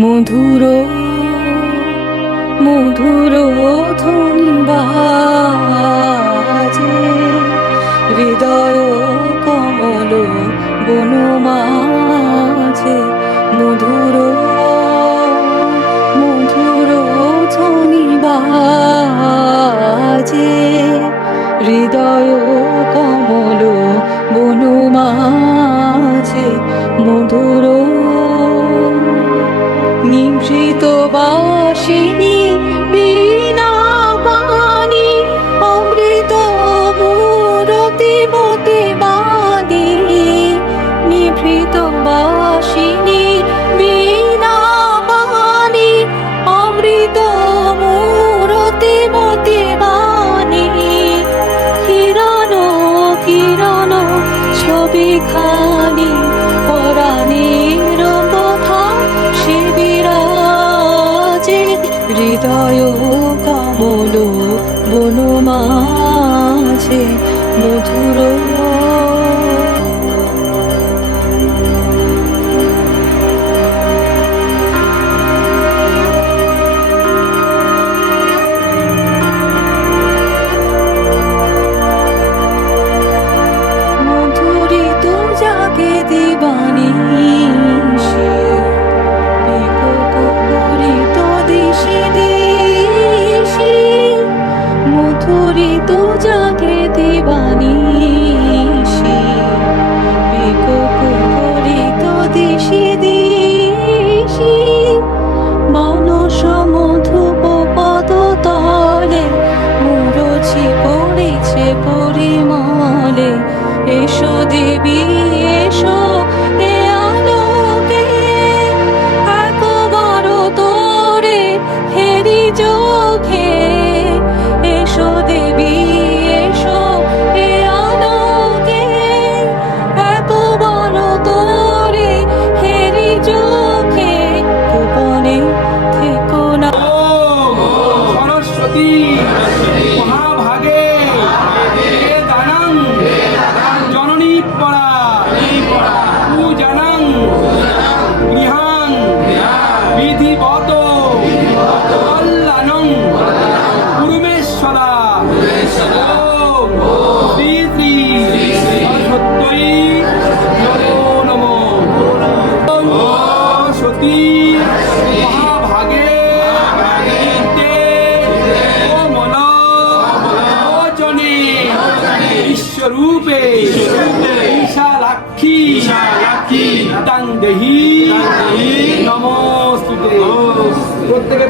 মধুর মধুর ধ্বনি বাজে হৃদয় কমল বনমাঝে। মধুর মধুর ধ্বনি বাজে হৃদয় কমল বনমাঝে। মধুর নিভৃত বাসিনী বীণা বাণী অমৃত মূরতি মতি বাণী। নিভৃত বাসিনী বীণা বাণী অমৃত মূরতি মতি বাণী। কিরণ কিরণ ছবি খানি পরাণের কথা শিবিরাজে। হৃদয় কমল বনমাঝে মধুর মধুরিত জাগে দিবানিশি। বিকরিত দিশি দিশি মধুরিত জাগে দিবানিশি। বিকরিত দিশি দিশি মানস মধুপ পদ তলে মুরছি পড়েছে পরিমলে। এসো দেবী এসো এ আলোকে একবার তোরে হেরি চোখে। এসো দেবী এসো এ আলোকে একবার তোরে হেরি চোখে। গোপনে থেকো না সরস্বতী মহাভাগে দানাং জননী পরা পূজনাং গৃহাং বিধিবত কল্যাণং কুরুমেশ্বরা। ওম শ্রী শ্রী সরস্বতী নমো নমঃ। ওম সতী মহাভাগে কোমল বচনে বিশ্বরূপে বিশালাক্ষী তাং দেহি নমস্তুতে। প্রত্যেকে